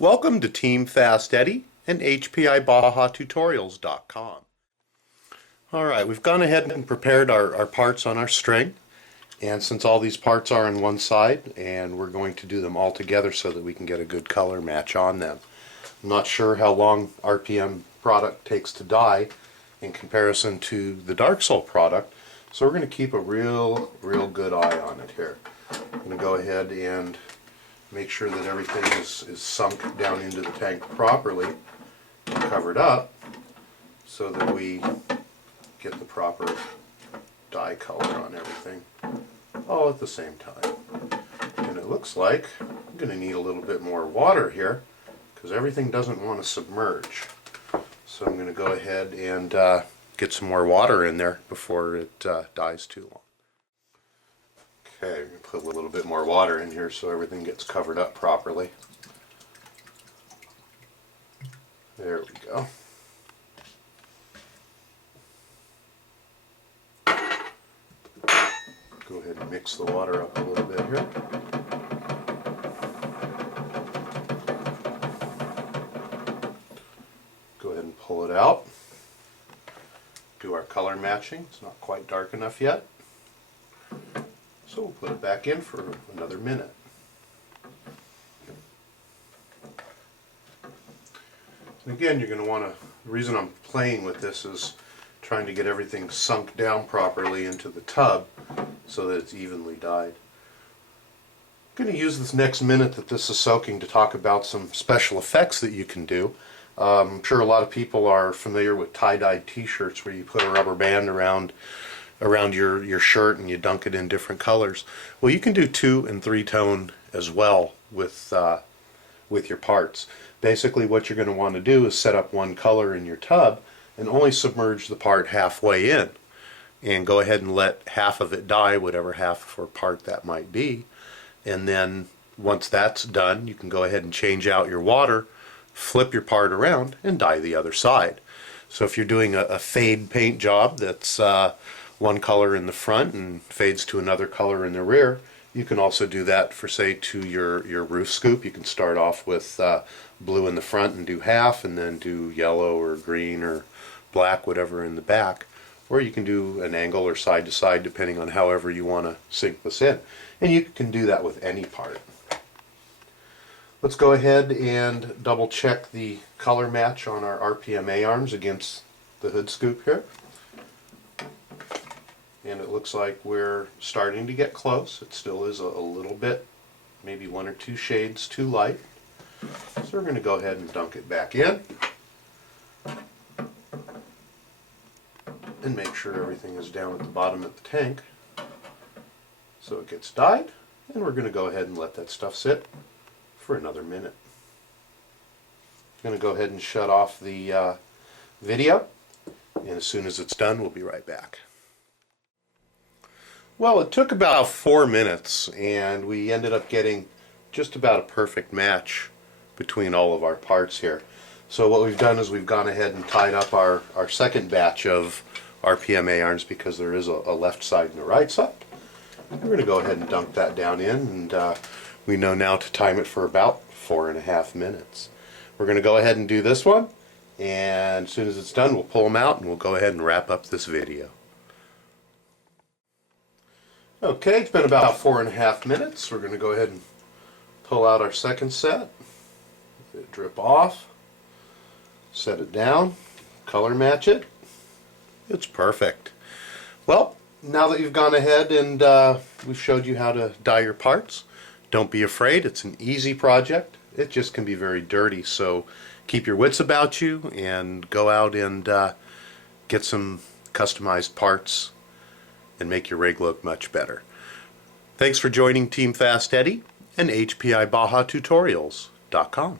Welcome to Team FastEddy and HPIBajaTutorials.com. Alright, we've gone ahead and prepared our parts on our string, and since all these parts are on one side, and we're going to do them all together so that we can get a good color match on them. I'm not sure how long RPM product takes to dye in comparison to the Dark Soul product, so we're going to keep a real good eye on it here. I'm going to go ahead and make sure that everything is sunk down into the tank properly and covered up so that we get the proper dye color on everything all at the same time. And it looks like I'm going to need a little bit more water here because everything doesn't want to submerge. So I'm going to go ahead and get some more water in there before it dyes too long. Okay, I'm going to put a little bit more water in here so everything gets covered up properly. There we go. Go ahead and mix the water up a little bit here. Go ahead and pull it out. Do our color matching. It's not quite dark enough yet. So we'll put it back in for another minute. And again, you're going to want to, the reason I'm playing with this is trying to get everything sunk down properly into the tub so that it's evenly dyed. I'm going to use this next minute that this is soaking to talk about some special effects that you can do. I'm sure a lot of people are familiar with tie-dyed t-shirts where you put a rubber band around your shirt and you dunk it in different colors. Well, you can do 2- and 3-tone as well with your parts. Basically what you're going to want to do is set up one color in your tub and only submerge the part halfway in, and go ahead and let half of it dye, whatever half or part that might be, and then once that's done you can go ahead and change out your water, flip your part around and dye the other side. So if you're doing a fade paint job that's one color in the front and fades to another color in the rear, you can also do that for, say, to your roof scoop. You can start off with blue in the front and do half, and then do yellow or green or black, whatever, in the back. Or you can do an angle or side to side depending on however you want to sink this in. And you can do that with any part. Let's go ahead and double check the color match on our RPM A-arms against the hood scoop here. And it looks like we're starting to get close. It still is a little bit, maybe 1 or 2 shades too light. So we're going to go ahead and dunk it back in and make sure everything is down at the bottom of the tank so it gets dyed. And we're going to go ahead and let that stuff sit for another minute. I'm going to go ahead and shut off the video, and as soon as it's done we'll be right back. Well, it took about 4 minutes and we ended up getting just about a perfect match between all of our parts here. So what we've done is we've gone ahead and tied up our second batch of RPM A-arms because there is a left side and a right side. We're going to go ahead and dunk that down in, and we know now to time it for about 4.5 minutes. We're going to go ahead and do this one, and as soon as it's done we'll pull them out and we'll go ahead and wrap up this video. Okay, it's been about 4.5 minutes. We're going to go ahead and pull out our second set. Let it drip off. Set it down. Color match it. It's perfect. Well, now that you've gone ahead and we've showed you how to dye your parts, don't be afraid. It's an easy project. It just can be very dirty, so keep your wits about you and go out and get some customized parts and make your rig look much better. Thanks for joining Team FastEddy and HPIBajaTutorials.com.